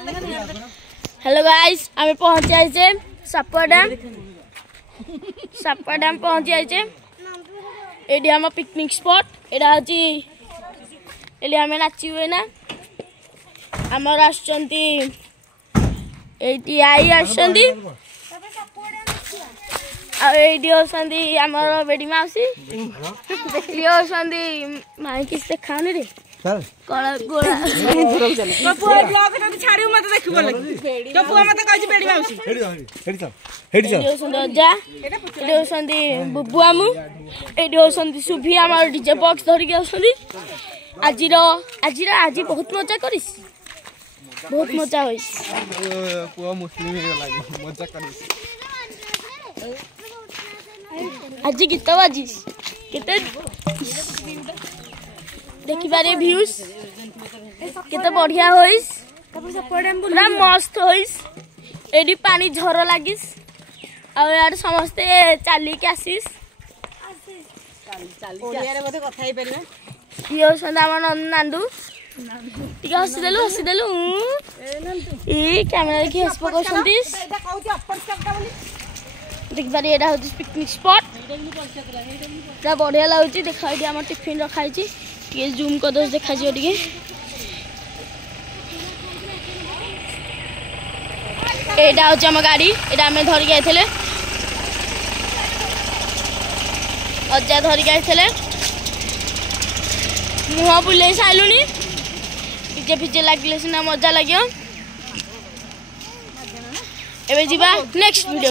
Hello guys आमे पहुंच जाइछे सापर डैम पहुंच जाइछे एडी हम पिकनिक स्पॉट एडा हची एली हमें नाचिबे ना हमर आछंती एटी आई आछंती आ एडी होसंदी हमर बेडी माउसी देखली होसंदी माई किस देखानी रे चल कोला गोला पप्पू ब्लॉग तो छाड़ी मत देखिबो लगी पप्पू मत कहछि बेडी माउसी हेडी चल सुंदर जा एडी होसंदी बुबु आमु एडी होसंदी सुभी हमर डीजे बॉक्स धरि के होसंदी आज बहुत मजा करिस बहुत मजा होइस पुआ मुस्लिम हे लागी मजा करिस आज गीत बाजिस केते देखि बारे व्यूज केते बढ़िया होइस पूरा मस्त होइस एडी पानी झर लागिस आ यार समस्ते चाली के आसीस ओडिया रे मते कथा हे परबे यो संदा मन नांदू टिका हसी देलु ए कैमरा देखि हस पको संतीस एटा कहउती अपर शब्द बोली देख बारे एटा होती पिकनिक स्पॉट एटा बढ़िया लागुची देखा एटी हमर टिफिन रखाई छी ये जूम कर दो देखा जी ओटी एटा होची हम गाड़ी एटा हमें धरि के आइथिले अज्जा धरि के आइथिले मुहा बुले साइलुनी डीजे फिजे लागले सिना मजा लागियो एबे जीवा नेक्स्ट वीडियो।